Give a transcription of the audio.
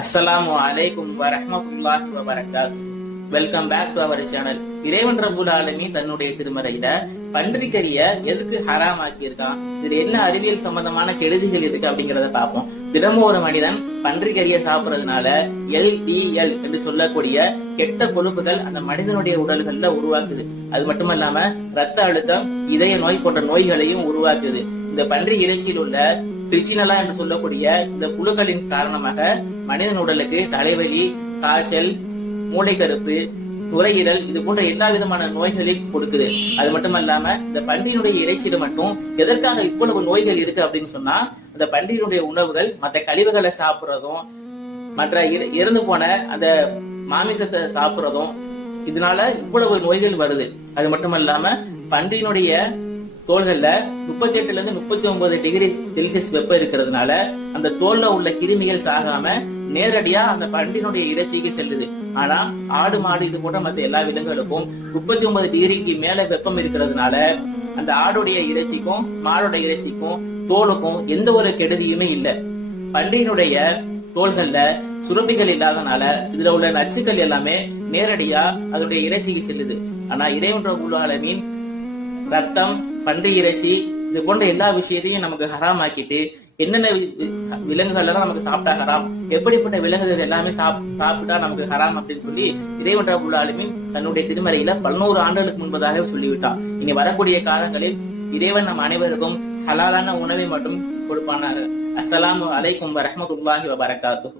அஸ்ஸலாமு அலைக்கும் வரஹ்மத்துல்லாஹி வபரகாத்துஹு. Welcome back to our channel. இறைவன் ரப்புல் ஆலமீன் தன்னுடைய திருமறையில பன்றிக்கறிய எதுக்கு ஹராம் ஆக்கி இருக்கான், இதுல என்ன அறிவியல் சம்பந்தமான கெடுதிகள் இருக்கு அப்படிங்கறத பார்ப்போம். தினமும் ஒரு மனிதன் பன்றிக்கறிய சாப்பிடுறதுனால LDL என்று சொல்லக்கூடிய கெட்ட கொழுப்புகள் அந்த மனிதனுடைய உடல்கள்ல உருவாக்குது. அது மட்டுமல்லாம ரத்த அழுத்தம், இதய நோய் போன்ற நோய்களையும் உருவாக்குது. இந்த பன்றி இறைச்சியில் உள்ள பிரிச்சினலா என்று சொல்லக்கூடிய இந்த புழுக்களின் காரணமாக மனிதன் உடலுக்கு தலைவலி, காய்ச்சல், மூளை கருப்பு, நுரையீரல் இது போன்ற எல்லா விதமான நோய்களையும் கொடுக்குது. அது மட்டுமல்லாம இந்த பன்றியினுடைய இறைச்சியில மட்டும் எதற்காக இவ்வளவு நோய்கள் இருக்கு அப்படின்னு சொன்னா, அந்த பன்றியினுடைய உணவுகள் மற்ற கழிவுகளை சாப்பிடுறதும், மற்ற இறந்து போன அந்த மாமிசத்தை சாப்பிடுறதும் இதனால இவ்வளவு நோய்கள் வருது. அது மட்டுமல்லாம பன்றியினுடைய தோள்கள்ல 38 இருந்து 39 டிகிரி செல்சியஸ் வெப்பம் இருக்கிறதுனால அந்த தோல்ல உள்ள கிருமிகள் சாகாம நேரடியா அந்த பன்றியினுடைய இறைச்சிக்கு செல்லுது. ஆனா ஆடு, மாடு இது போன்ற மற்ற எல்லா விலங்குகளுக்கும் 39 டிகிரிக்கு மேல வெப்பம் இருக்கிறதுனால அந்த ஆடுடைய இறைச்சிக்கும் மாடுடைய இறைச்சிக்கும் தோலுக்கும் எந்த ஒரு கெடுதியுமே இல்லை. பன்றியினுடைய தோள்கள்ல சுரப்பிகள் இல்லாதனால இதுல உள்ள நச்சுக்கள் எல்லாமே நேரடியா அதனுடைய இறைச்சிக்கு செல்லுது. ஆனா இறைவன் ரப்புல் ஆலமீன் ரத்தம், பன்றி இறைச்சி இது போன்ற எல்லா விஷயத்தையும் நமக்கு ஹராம் ஆக்கிட்டு, என்னென்ன விலங்குகள் எல்லாம் நமக்கு சாப்பிட்டா ஹராம், எப்படிப்பட்ட விலங்குகள் எல்லாமே சாப்பிட்டா நமக்கு ஹராம் அப்படின்னு சொல்லி இறைவன் ரப்புல் ஆலமீன் தன்னுடைய திருமறையில 11 ஆண்டுகளுக்கு முன்பதாக சொல்லிவிட்டான். இனி வரக்கூடிய காலங்களில் இறைவன் நம் அனைவருக்கும் ஹலாலான உணவை மட்டும் கொடுப்பானாக. அஸ்ஸலாமு அலைக்கும் வரஹ்மத்துல்லாஹி வபரகாத்துஹு.